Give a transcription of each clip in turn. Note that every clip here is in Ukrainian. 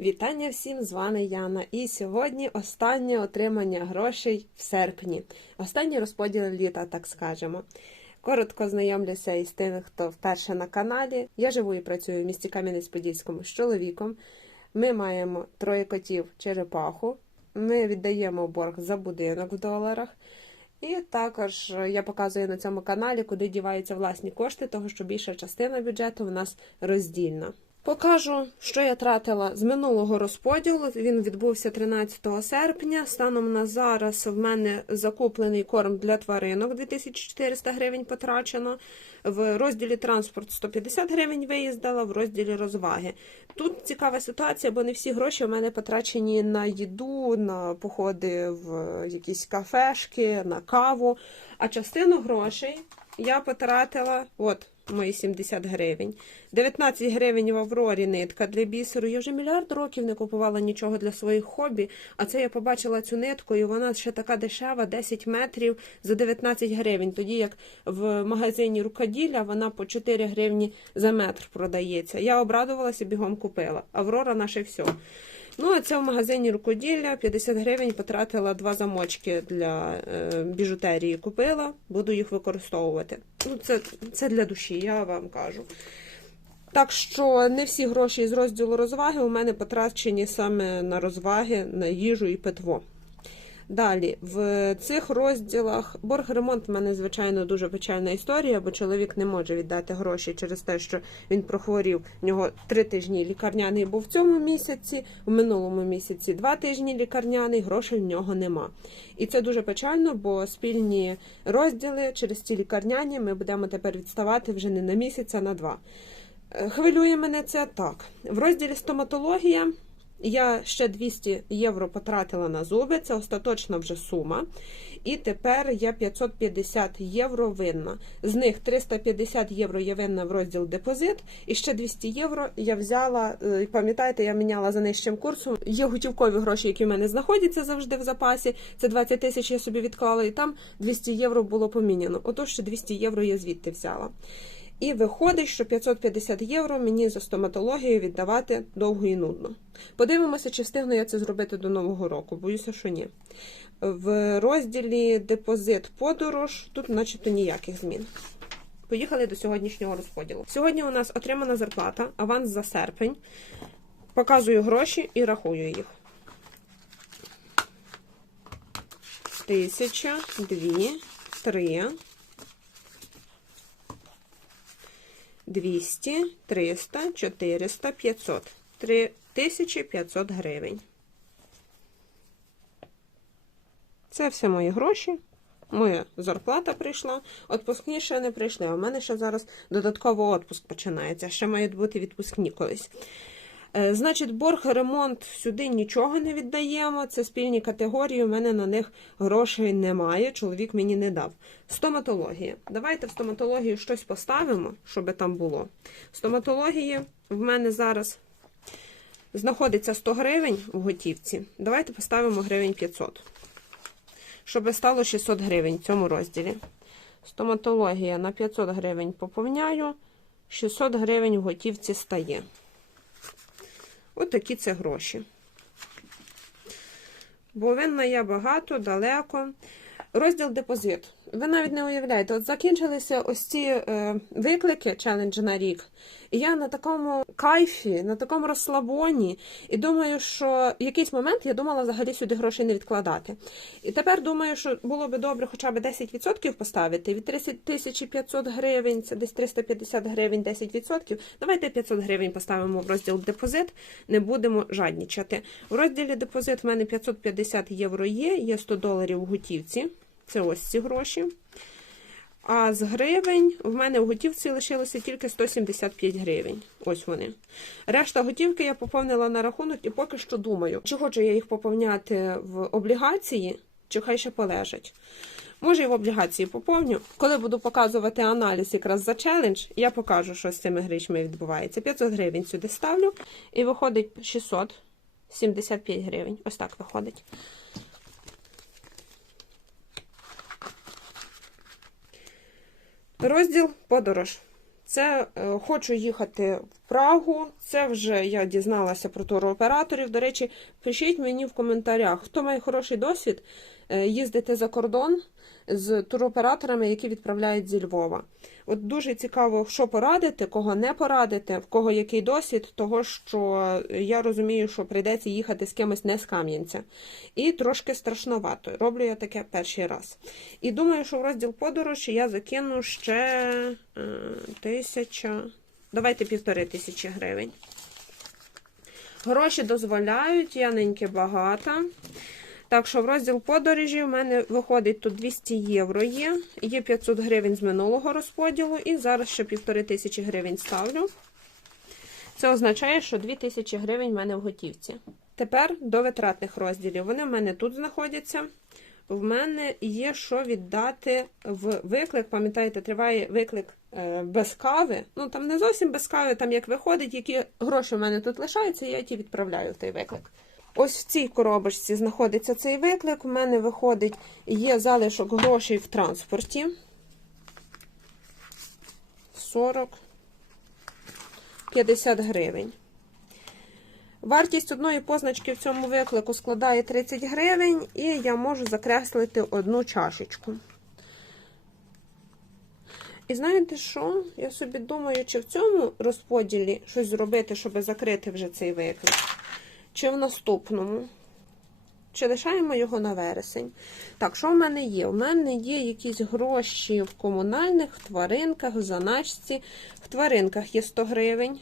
Вітання всім, з вами Яна. І сьогодні останнє отримання грошей в серпні. Останній розподіл літа, так скажемо. Коротко знайомлюся із тими, хто вперше на каналі. Я живу і працюю в місті Кам'янець-Подільському з чоловіком. Ми маємо троє котів черепаху. Ми віддаємо борг за будинок в доларах. І також я показую на цьому каналі, куди діваються власні кошти, того що більша частина бюджету в нас роздільна. Покажу, що я тратила з минулого розподілу. Він відбувся 13 серпня. Станом на зараз в мене закуплений корм для тваринок 2400 гривень потрачено. В розділі транспорт 150 гривень виїздила, в розділі розваги. Тут цікава ситуація, бо не всі гроші в мене потрачені на їду, на походи в якісь кафешки, на каву. А частину грошей я потратила. от мої 70 гривень. 19 гривень в Аврорі нитка для бісеру. Я вже мільярд років не купувала нічого для своїх хобі, а це я побачила цю нитку, і вона ще така дешева, 10 метрів за 19 гривень. Тоді як в магазині рукоділля вона по 4 гривні за метр продається. Я обрадувалася, бігом купила. Аврора наше все. Ну, а це в магазині рукоділля 50 гривень потратила два замочки для е, біжутерії. Купила, буду їх використовувати. Ну, це, це для душі, я вам кажу. Так що не всі гроші з розділу розваги у мене потрачені саме на розваги, на їжу і питво. Далі, в цих розділах борг ремонт в мене, звичайно, дуже печальна історія, бо чоловік не може віддати гроші через те, що він прохворів. В нього три тижні лікарняний був в цьому місяці, в минулому місяці два тижні лікарняний, грошей в нього нема. І це дуже печально, бо спільні розділи через ці лікарняні ми будемо тепер відставати вже не на місяць, а на два. Е, Хвилює мене це так. В розділі стоматологія. Я ще 200 євро потратила на зуби, це остаточна вже сума. І тепер я 550 євро винна. З них 350 євро я винна в розділ депозит, і ще 200 євро я взяла. е, Пам'ятаєте, я міняла за нижчим курсом. Є готівкові гроші, які в мене знаходяться завжди в запасі. Це 20 тисяч я собі відклала, і там 200 євро було поміняно. Отож, ще 200 євро я звідти взяла. І виходить, що 550 євро мені за стоматологію віддавати довго і нудно. Подивимося, чи встигну я це зробити до Нового року. Боюся, що ні. В розділі депозит подорож тут, начебто, ніяких змін. Поїхали до сьогоднішнього розподілу. Сьогодні у нас отримана зарплата, аванс за серпень. Показую гроші і рахую їх. Тисяча, дві, три. 200, 300, 400, 500. 3500 гривень. Це все мої гроші. Моя зарплата прийшла. Отпускні ще не прийшли. У мене ще зараз додатково отпуск починається. Ще мають бути відпускні колись. Е, Значить, борг, ремонт сюди нічого не віддаємо. Це спільні категорії. У мене на них грошей немає. Чоловік мені не дав. Стоматологія. Давайте в стоматологію щось поставимо, щоб там було. Стоматології в мене зараз знаходиться 100 гривень в готівці. Давайте поставимо гривень 500. Щоб стало 600 гривень в цьому розділі. Стоматологія на 500 гривень поповняю. 600 гривень в готівці стає. От такі це гроші. Бо винна я багато, далеко. Розділ депозит. Ви навіть не уявляєте, от закінчилися ось ці е, виклики челендж на рік. І я на такому кайфі, на такому розслабоні, і думаю, що в якийсь момент я думала взагалі сюди грошей не відкладати. І тепер думаю, що було би добре хоча б 10% поставити. Від 3500 гривень, це десь 350 гривень, 10%. Давайте 500 гривень поставимо в розділ депозит, не будемо жаднічати. В розділі депозит в мене 550 євро є, є 100 доларів в готівці. Це ось ці гроші. А з гривень в мене в готівці лишилося тільки 175 гривень. Ось вони. Решта готівки я поповнила на рахунок і поки що думаю, чи хочу я їх поповняти в облігації, чи хай ще полежать. Може, і в облігації поповню. Коли буду показувати аналіз якраз за челендж, я покажу, що з цими грішми відбувається. 500 гривень сюди ставлю, і виходить 675 гривень. Ось так виходить. Розділ подорож. Це е, хочу їхати в Прагу. Це вже я дізналася про туроператорів. До речі, пишіть мені в коментарях, хто має хороший досвід е, їздити за кордон з туроператорами, які відправляють зі Львова. От дуже цікаво, що порадити, кого не порадити, в кого який досвід, того що я розумію, що прийдеться їхати з кимось не з Кам'янця. І трошки страшновато. Роблю я таке перший раз. І думаю, що в розділ подорожі я закину ще е, тисяча. Давайте півтори тисячі гривень. Гроші дозволяють, я неньки багата. Так що в розділ подорожі в мене виходить тут 200 євро є, є 500 гривень з минулого розподілу, і зараз ще півтори тисячі гривень ставлю. Це означає, що 2000 гривень в мене в готівці. Тепер до витратних розділів. Вони в мене тут знаходяться. В мене є що віддати в виклик. Пам'ятаєте, триває виклик е, без кави. Ну там не зовсім без кави, там як виходить, які гроші в мене тут лишаються, я ті відправляю в той виклик. Ось в цій коробочці знаходиться цей виклик. У мене виходить, є залишок грошей в транспорті. 40 50 гривень. Вартість одної позначки в цьому виклику складає 30 гривень, і я можу закреслити одну чашечку. І знаєте що? Я собі думаю, чи в цьому розподілі щось зробити, щоб закрити вже цей виклик. Чи в наступному? Чи лишаємо його на вересень? Так, що в мене є? У мене є якісь гроші в комунальних, в тваринках, в заначці. В тваринках є 100 гривень.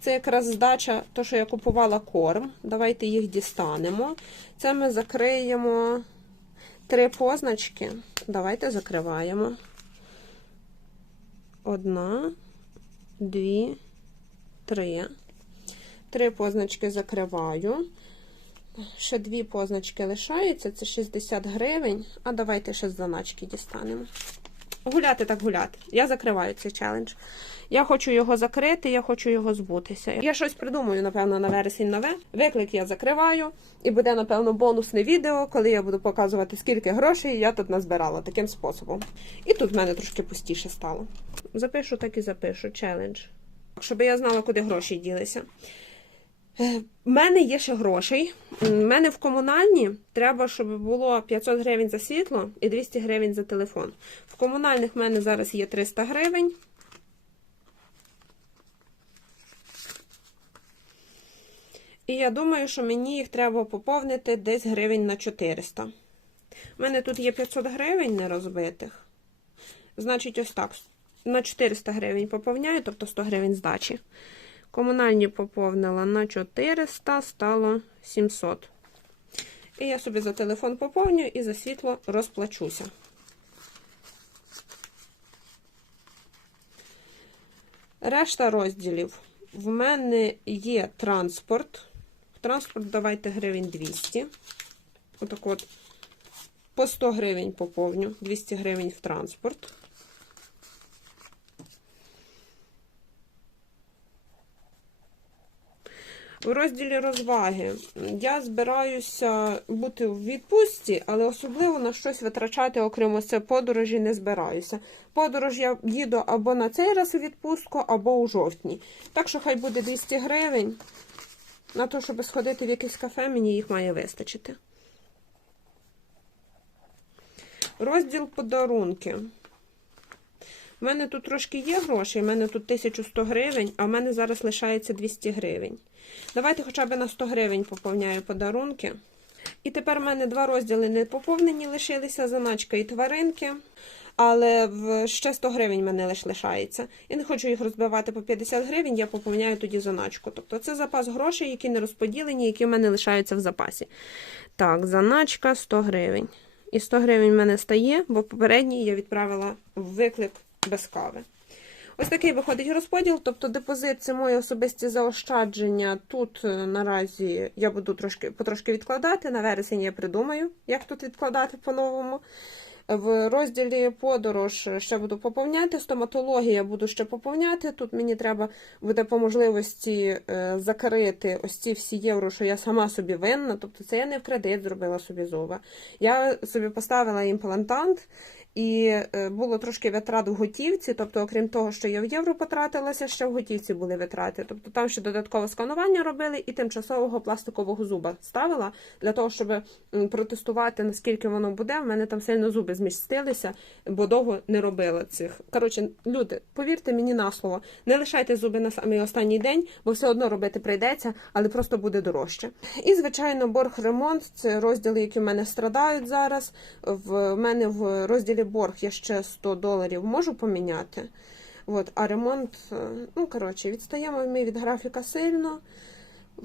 Це якраз здача, то, що я купувала корм. Давайте їх дістанемо. Це ми закриємо три позначки. Давайте закриваємо. Одна, дві, три. Три позначки закриваю. Ще дві позначки лишаються, це 60 гривень. А давайте ще з заначки дістанемо. Гуляти так гуляти. Я закриваю цей челендж. Я хочу його закрити, я хочу його збутися. Я щось придумаю, напевно, на вересень нове. Виклик я закриваю, і буде, напевно, бонусне відео, коли я буду показувати, скільки грошей я тут назбирала таким способом. І тут в мене трошки пустіше стало. Запишу, так і запишу. Челендж. Щоб я знала, куди гроші ділися. У мене є ще грошей. У мене в комунальні треба, щоб було 500 гривень за світло і 200 гривень за телефон. В комунальних в мене зараз є 300 гривень. І я думаю, що мені їх треба поповнити десь гривень на 400. У мене тут є 500 гривень нерозбитих. Значить, ось так. На 400 гривень поповняю, тобто 100 гривень здачі. Комунальні поповнила на 400, стало 700. І я собі за телефон поповню і за світло розплачуся. Решта розділів. В мене є транспорт. Транспорт давайте гривень 200. Отак от по 100 гривень поповню, 200 гривень в транспорт. У розділі розваги я збираюся бути в відпустці, але особливо на щось витрачати, окрім ось подорожі, не збираюся. Подорож я їду або на цей раз у відпустку, або у жовтні. Так що хай буде 200 гривень. На те, щоб сходити в якесь кафе, мені їх має вистачити. Розділ подарунки. У мене тут трошки є грошей, у мене тут 1100 гривень, а в мене зараз лишається 200 гривень. Давайте хоча б на 100 гривень поповняю подарунки. І тепер в мене два розділи не поповнені, лишилися заначка і тваринки. Але в ще 100 гривень мене лише лишається. Я не хочу їх розбивати по 50 гривень, я поповняю тоді заначку. Тобто це запас грошей, які не розподілені, які в мене лишаються в запасі. Так, заначка 100 гривень. І 100 гривень в мене стає, бо попередній я відправила в виклик без кави. Ось такий виходить розподіл, тобто депозит це мої особисті заощадження. Тут е, наразі я буду трошки потрошки відкладати. На вересень я придумаю, як тут відкладати по-новому. В розділі подорож ще буду поповняти. Стоматологія буду ще поповняти. Тут мені треба буде по можливості е, закрити ось ці всі євро, що я сама собі винна. Тобто це я не в кредит зробила собі зуби. Я собі поставила імплантант, І е, було трошки витрат в готівці, тобто, окрім того, що я в євро потратилася, ще в готівці були витрати. Тобто там ще додаткове сканування робили і тимчасового пластикового зуба ставила для того, щоб протестувати, наскільки воно буде. В мене там сильно зуби змістилися, бо довго не робила цих. Коротше, люди, повірте мені на слово, не лишайте зуби на самий останній день, бо все одно робити прийдеться, але просто буде дорожче. І, звичайно, борг ремонт це розділи, які в мене страдають зараз. В мене в розділі борг я ще 100 доларів можу поміняти. От, а ремонт, е, ну коротше, відстаємо ми від графіка сильно.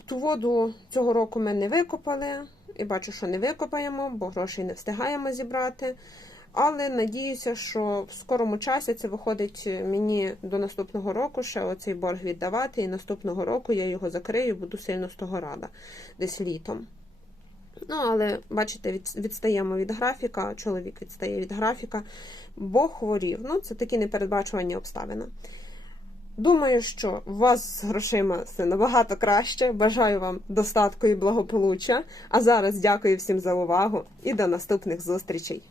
Ту воду цього року ми не викопали, і бачу, що не викопаємо, бо грошей не встигаємо зібрати. Але надіюся, що в скорому часі це виходить мені до наступного року ще оцей борг віддавати, і наступного року я його закрию, буду сильно з того рада, десь літом. Ну, але бачите, від- відстаємо від графіка, чоловік відстає від графіка, бо хворів. Ну, це такі непередбачувані обставини. Думаю, що у вас з грошима все набагато краще. Бажаю вам достатку і благополуччя. А зараз дякую всім за увагу і до наступних зустрічей.